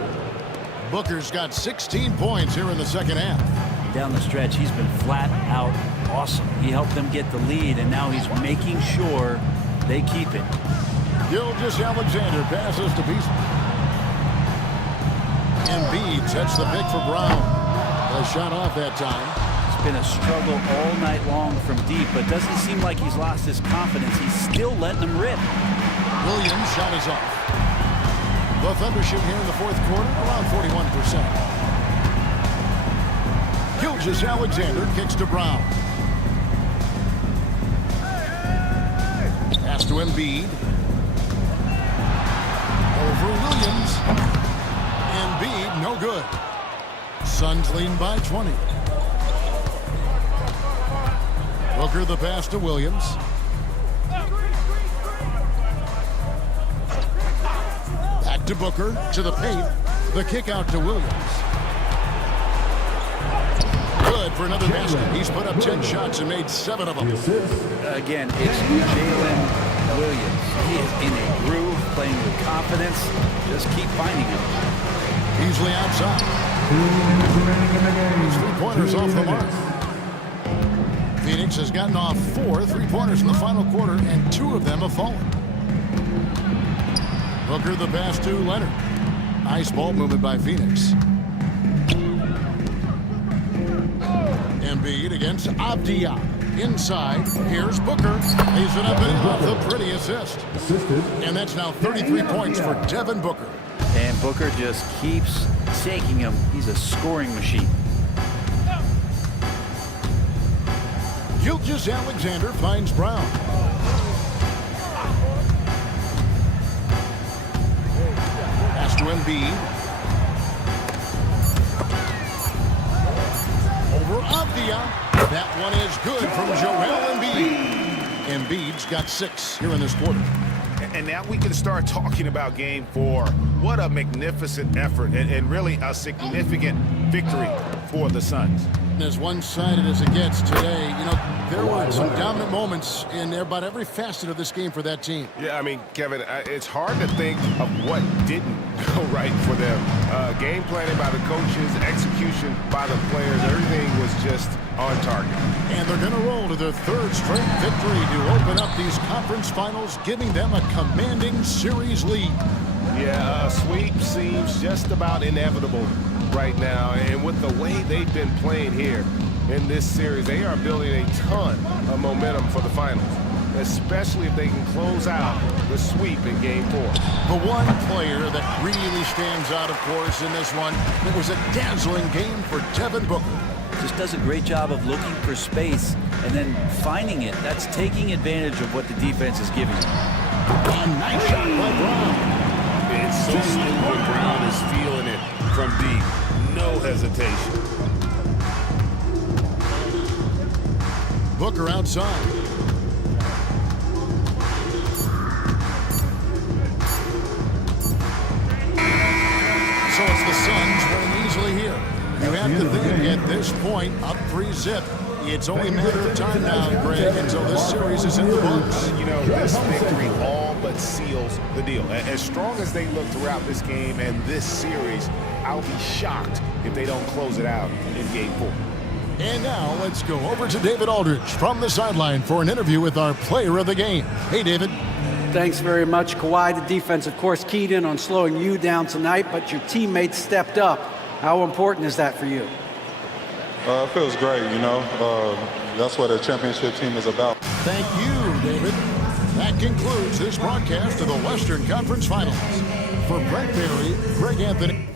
Booker's got 16 points here in the second half. Down the stretch, he's been flat out awesome. He helped them get the lead, and now he's making sure they keep it. Gilgeous-Alexander passes to Beasley. Embiid sets the pick for Brown. A shot off that time. It's been a struggle all night long from deep, but doesn't seem like he's lost his confidence. He's still letting them rip. Williams' shot is off. The Thunder shoot here in the fourth quarter, around 41%. Gilgeous-Alexander kicks to Brown. Pass to Embiid. Over Williams. Embiid, no good. Suns leading by 20. Booker the pass to Williams. Back to Booker, to the paint. The kick out to Williams. Good for another basket. He's put up 10 shots and made 7 of them. Again, it's Jalen Williams. He is in a groove, playing with confidence. Just keep finding him. Beasley outside. His 3-pointers off the mark. Phoenix has gotten off 4 3-pointers in the final quarter, and 2 of them have fallen. Booker the pass to Leonard. Nice ball movement by Phoenix. Embiid against Avdia. Inside, here's Booker. He's it up and in off the pretty assist. And that's now 33 points for Devin Booker. And Booker just keeps taking him. He's a scoring machine. Alexander finds Brown. Pass to Embiid. Over Avdia. That one is good from Joel Embiid. Embiid's got 6 here in this quarter. And now we can start talking about game 4. What a magnificent effort and really a significant victory for the Suns. As one-sided as it gets today, you know, there were some dominant moments in about every facet of this game for that team. Yeah, I mean, Kevin, it's hard to think of what didn't go right for them. Game planning by the coaches, execution by the players, everything was just on target. And they're going to roll to their 3rd straight victory to open up these conference finals, giving them a commanding series lead. Yeah, a sweep seems just about inevitable right now. And with the way they've been playing here in this series, they are building a ton of momentum for the finals, especially if they can close out the sweep in game 4. The one player that really stands out, of course, in this one, it was a dazzling game for Devin Booker. Just does a great job of looking for space and then finding it. That's taking advantage of what the defense is giving him. A nice shot by Brown. It's so smooth when Brown is feeling it from deep. No hesitation. Booker outside. So it's the Suns winning easily here. You have to think at this point, up 3-zip. It's only a matter of time now, Greg, until this series is in the books. You know, this victory all but seals the deal. As strong as they look throughout this game and this series, I'll be shocked if they don't close it out in game 4. And now let's go over to David Aldridge from the sideline for an interview with our player of the game. Hey, David. Thanks very much, Kawhi. The defense, of course, keyed in on slowing you down tonight, but your teammates stepped up. How important is that for you? It feels great, you know. That's what a championship team is about. Thank you, David. That concludes this broadcast of the Western Conference Finals. For Brent Barry, Greg Anthony.